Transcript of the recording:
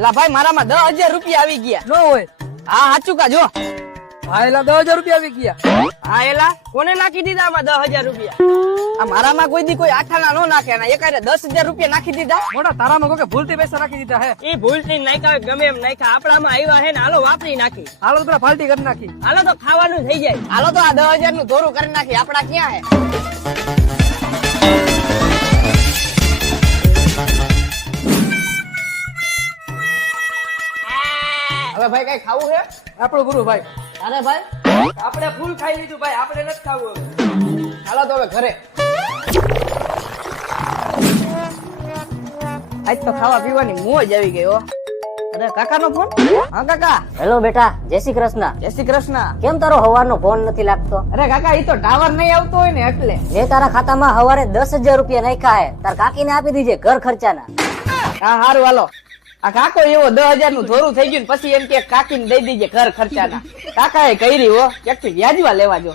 એલા ભાઈ મારામાં 10,000 રૂપિયા આવી ગયા. ન હોય. હા સાચું કા જો. હા એલા 10,000 રૂપિયા આવી ગયા. હા એલા કોને નાખી દીધા આમાં 10,000 રૂપિયા? આ મારામાં કોઈ દી કોઈ આઠાના નો નાખે ને એકારે 10,000 રૂપિયા નાખી દીધા. મોટા તારામાં કોઈ ભૂલથી પૈસા નાખી દીધા હે. એ ભૂલથી નાખ્યા હોય, ગમે એમ નાખ્યા, આપણામાં આવ્યા હે ને હાલો વાપરી નાખી. હાલો તો પેલા ફાલટી કરી નાખી. હાલો તો ખાવાનું થઈ જાય. હાલો તો આ 10,000 નું ધોરું કરી નાખી. આપડા ક્યાં હે? હવે ભાઈ કઈ ખાવું છે? આપણું ગુરુ ભાઈ. તારે ભાઈ? આપણે ફૂલ ખાઈ લીધું ભાઈ, આપણે નથી ખાવું હવે. હાલો તો હવે ઘરે. આજ તો ખાવા પીવાની મોજ આવી ગઈ હો. અરે કાકા નો ફોન? હા કાકા. હેલો બેટા, જય શ્રી કૃષ્ણ. જય શ્રી કૃષ્ણ. કેમ તારો હવારનો ફોન નથી લાગતો? અરે કાકા ઈ તો ટાવર નહીં આવતો હોય ને એટલે. મેં તારા ખાતામાં હવારે 10,000 રૂપિયા નાખ્યા હે. તાર કાકીને આપી દીજે ઘર ખર્ચાના. હા હારું હાલો. આ કાકો એવો 10,000 નું ધોરું થઈ ગયું ને પછી એમ કે કાકીને દઈ દીજે ઘર ખર્ચાના. કાકા એ કરી હો, ક્યાંકથી વ્યાજવા લેવા જો.